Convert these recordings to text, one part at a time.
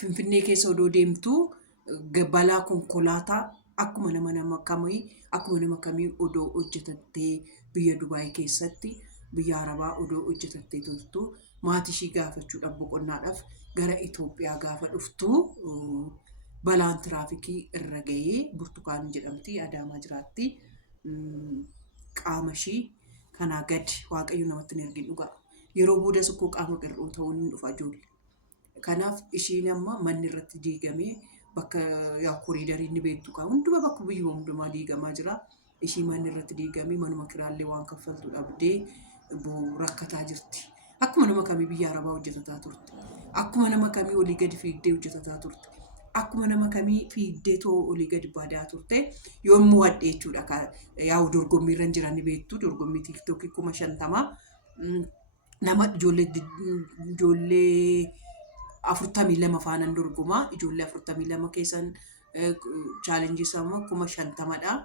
Finfinnee keessa odoo deemtuu balaa konkolaataa akkuma nama kamii odoo hojjetattee biyya Dubaay keessatti biyya Arabaa odoo hojjetattee turtu maatii ishii gaafachuudhaaf boqonnaadhaaf gara Itoophiyaa gaafa dhuftu balaan tiraafikii irra gahee Burtukaan jedhamti Adaamaa jiraatti. Qaama ishii kanaa gadi waaqayyo namatti hin ergin dhugaa. Yeroo booda sukkoo qaama qirroo ta'uun hin dhufa ijoollee. Kanaaf ishiin amma manni irratti diigamee bakka koriidariin ni beektu kaa hunduma bakka biyyuma hundumaa diigamaa jira. Ishii manni irratti diigamee manuma kiraallee waan kaffaltu dhabdee rakkataa jirti. Akkuma nama kamii biyya Arabaa hojjetataa turte. Akkuma nama kamii olii gadi fiigdee hojjetataa turte. Akkuma nama kamii fiigdee too olii gadi baadaa turte yommuu wadhee jechuudha. Yaa dorgommii irra jiran ni beektu dorgommii TikTokii 50,000 nama ijoollee 42 faanan dorgomaa ijoollee 42 keessan chaalenjii sama 50,000dha.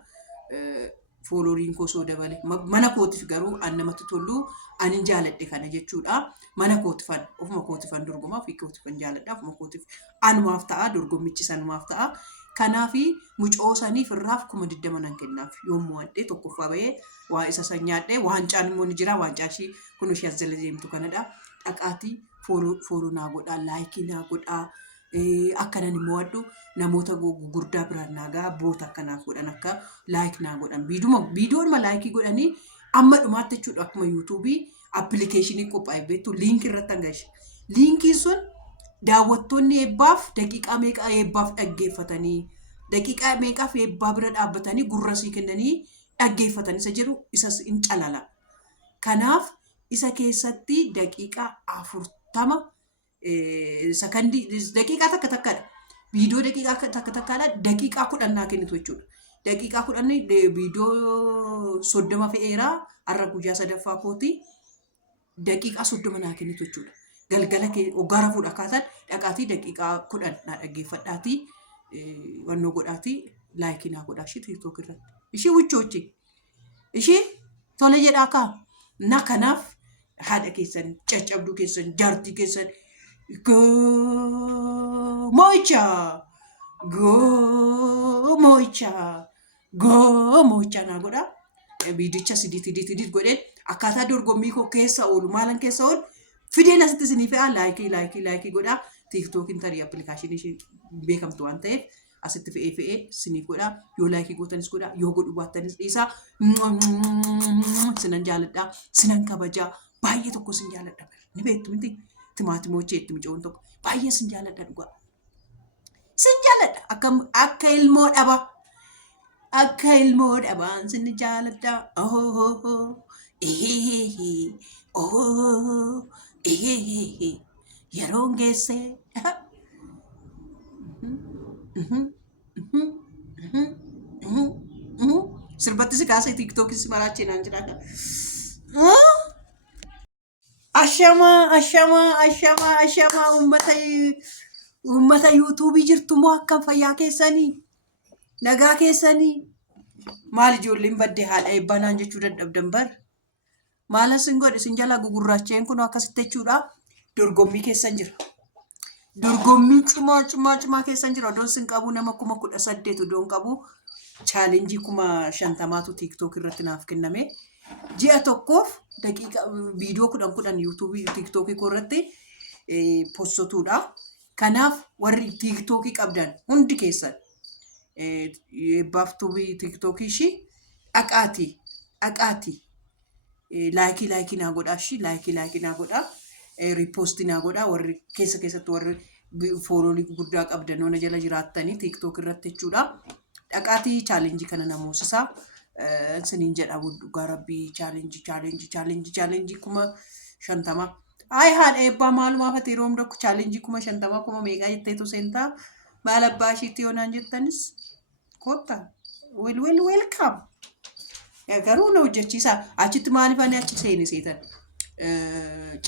Fooloriin koo soo dabale mana kootiif garuu an namatti tolu anin jaaladhe kana jechuudha. Mana kootifan ofuma kootifan dorgomaa fi kootifan jaaladha ofuma kootif anumaaf ta'a dorgommichi sanumaaf ta'a. Kanaafi mucoo saniif irraaf 20 nan kennaaf yommuu wadhee tokkoffaa bahee waa isa sanyaadhee waancaan immoo ni jira waancaa ishii kun ishee as jala deemtu kanadha. Dhaqaatii fooloo naa godhaa laayikii naa godhaa. Akkanan immoo wadhu namoota gurguddaa biraan naagaa boota akkanaaf godhan akka laayik naa godhan viidiyoon laayikii godhanii amma dhumaatti jechuudha. Akkuma yuutuubii appilikeeshinii qophaa'e beektu liinkii irratti hangashi liinkiin sun daawwattoonni eebbaaf daqiiqaa meeqa eebbaaf dhaggeeffatanii daqiiqaa meeqaaf eebbaa bira dhaabbatanii gurra sii kennanii dhaggeeffatanii isa jedhu isas hin calala. Kanaaf isa keessatti daqiiqaa 40 sakandii daqiiqaa takkadha. Viidiyoo daqiiqaa takkadha daqiiqaa 10 naa kennitu jechuudha. Daqiiqaa 10 viidiyoo 30 fe'eera har'a guyyaa sadaffaa kooti daqiiqaa 30 naa kennitu jechuudha. Galgala gara fuudha kaasan dhaqaatii daqiiqaa 10 naa dhaggeeffadhaatii wannoo godhaatii laayikii naa godhaa ishee TikTok irratti. Ishee wuchoochi ishee tole jedhaa kaa na kanaaf haadha keessan caccabduu keessan jaartii keessan goomocha naa godhaa. Viidicha sidii godheen akkaataa dorgommii koo keessa oolu maalan keessa oolu fideen asitti isinii fe'aa laayikii godhaa. TikTokiin tarii appilikeeshinii ishee beekamtu waan ta'eef asitti fe'ee isinii godhaa. Yoo laayikii gootanis godhaa yoo godhu baattanis dhiisaa. Sinan jaaladhaa sinan kabajaa baay'ee tokko sin jaaladha ni beektu miti. Timaatimochee itti mucoon tokko baay'ee sin jaaladha dhugaa. Sin jaaladha akka ilmoo dhaba. Akka ilmoo dhabaan sin jaaladha. Yeroon geessee. Sirbatti si kaasee TikTokii si maraachee naan jiraadha. Ashama uummata yuutuubii jirtu moo akkam fayyaa keessanii nagaa keessanii maal ijoolleen baddee haadha eebbaa naan jechuu dadhabdan bar maala sin godhe sin jala gugurraacheen kun akkasitti jechuudha. Dorgommii keessan jira. Dorgommii cimaa keessan jira. Odoon sin qabu nama 18,000 odoon qabu chaalenjii 50,000tu TikTok irratti naaf kenname. Ji'a tokkoof daqiiqa viidiyoo 10 yuutuubii TikTokii irratti postotuudha. Kanaaf warri TikTokii qabdan hundi keessan eebbaaftuu TikTokii ishii dhaqaatii laayikii naa godhaa ishii laayikii naa godhaa. Riipoostii naa godhaa warri keessatti warri fooloorii gurguddaa qabdan ona jala jiraattanii TikTok irratti jechuudha. Dhaqaatii chaalenjii kana namoosisaa. Sinin jedhamu dhugaa rabbii chaalenjii 50,000. Ay haadha eebbaa maalumaaf ati yeroo hundaa chaalenjii 50,000 meeqaa jetteetu seentaa maal abbaa ishiitti yoonaan jettanis koottaa welcome. Garuu na hojjechiisaa achitti maaliif ani achi seeni seetan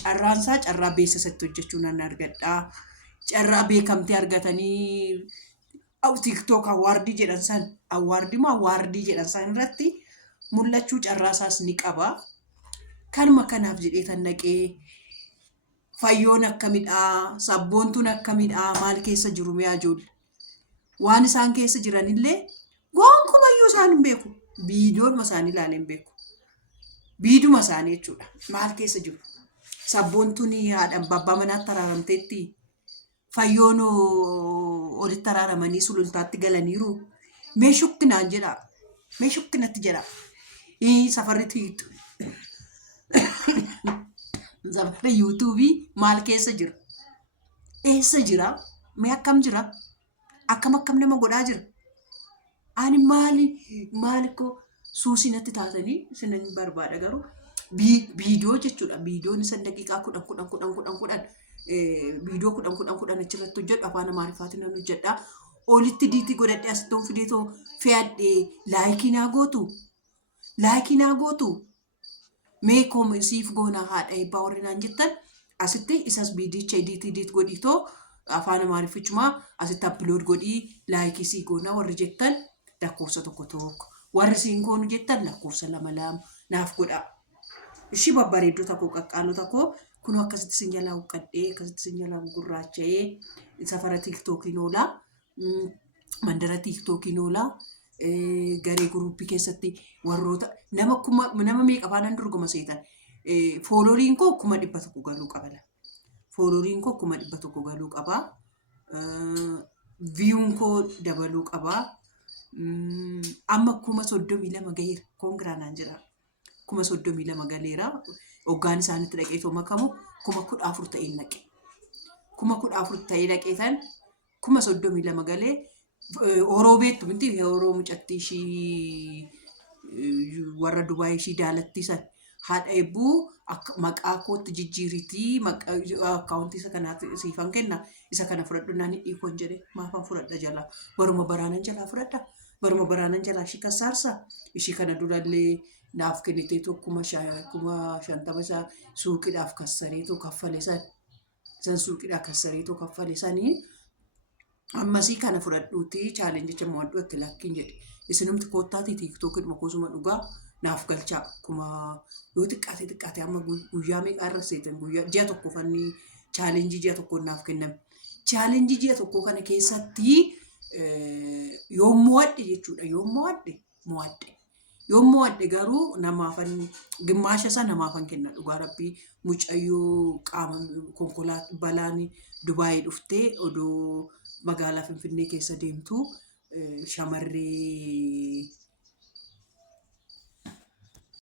carraansaa carraa beeksisatti hojjechuu nan argadhaa. Carraa beekamtii argatanii TikTok awwaardii jedhan san irratti mul'achuu carraasaas ni qaba. Kanuma kanaaf jedhee tan naqee fayyoon akkamidhaa, sabboontuun akkamidhaa, maal keessa jiru mi'a ijoollee. Waan isaan keessa jiranillee gonkumayyuu isaan hin beeku. Viidiyoon isaanii ilaalee hin beeku. Viiduma isaanii jechuudha. Maal keessa jiru. Sabboontuun haadhaan babbaa manaatti araaramteetti fayyoon olitti araaramanii sulultaatti galaniiru. Mee shukkinaan jedha. Mee shukkinatti jedha. Safarri tiitu. Safarri yuutuubii maal keessa jira? Eessa jira? Mee akkam jira? Akkam nama godhaa jira? Ani maali koo suusinatti taatanii sinan barbaada garuu viidiyoo jechuudha. Viidiyoon isa daqiiqaa 10 viidiyoo 10 achirratti hojjedhu afaan Amaariffaatiin nan hojjedha. Olitti diitii godhadhee asittoon fideetoo fe'adhee laayikii naa gootu. Mee koomisiif goonaa haadha eebbaa warri naan jettan asitti isas viidiyicha diitii godhiitoo afaan Amaariffichumaa asitti upload godhii laayikii sii goonaa warri jettan lakkoofsa tokko. Warri siin goonu jettan lakkoofsa 2 naaf godhaa. Ishii babbareedduu takoo qaqqaalota koo kunoo akkasitti sin jalaa huqqadhee akkasitti sin jalaa gurraacha'ee safara tiiktookiin oolaa. Mandara tiiktookiin oolaa. Garee guruppii keessatti warroota nama meeqa afaanan dorgoma seetan fooloriin koo 100 galuu qaba. Fooloriin koo 100 galuu qaba. Viyuun koo dabaluu qaba. Amma 32 gaheera. Koongiraanaan jira. 32 galeera. Hoggaan isaanitti dhaqeetoo makamu 14,000 ta'een naqe. 14,000 ta'ee dhaqeetan 32 galee. Oroo beektu miti oroo mucattii ishii warra Dubaayii ishii daalattiisan haadha eebbuu maqaa kootti jijjiiritii akkaawuntii isa kanaatti siifan kenna isa kana fudhadhu naan dhiikoon jedhe maafan fudhadha jalaa baruma baraanan jalaa ishii kassaarsa ishii kana durallee naaf kennitee tokkuma 50 isaa suuqiidhaaf kassareetoo kaffale san suuqiidhaa kassareetoo kaffale sanii. Ammasii kana fudhadhuuti chaalenjicha mo'adhu itti lakkiin jedhe. Isinumti koottaati tiiktookiin makosuma dhugaa naaf galchaa. Kuma yoo xiqqaate amma guyyaa meeqa irra seetan guyyaa ji'a tokko fanni chaalenjii ji'a tokko naaf kenname. Chaalenjii ji'a tokko kana keessatti yoo mo'adhe jechuudha. Yoo mo'adhe garuu namaafan gimmaasha isaa namaafan kenna dhugaa rabbii mucayyoo qaama konkolaataa balaan Dubaayii dhuftee odoo magaalaa Finfinnee keessa deemtu shamarree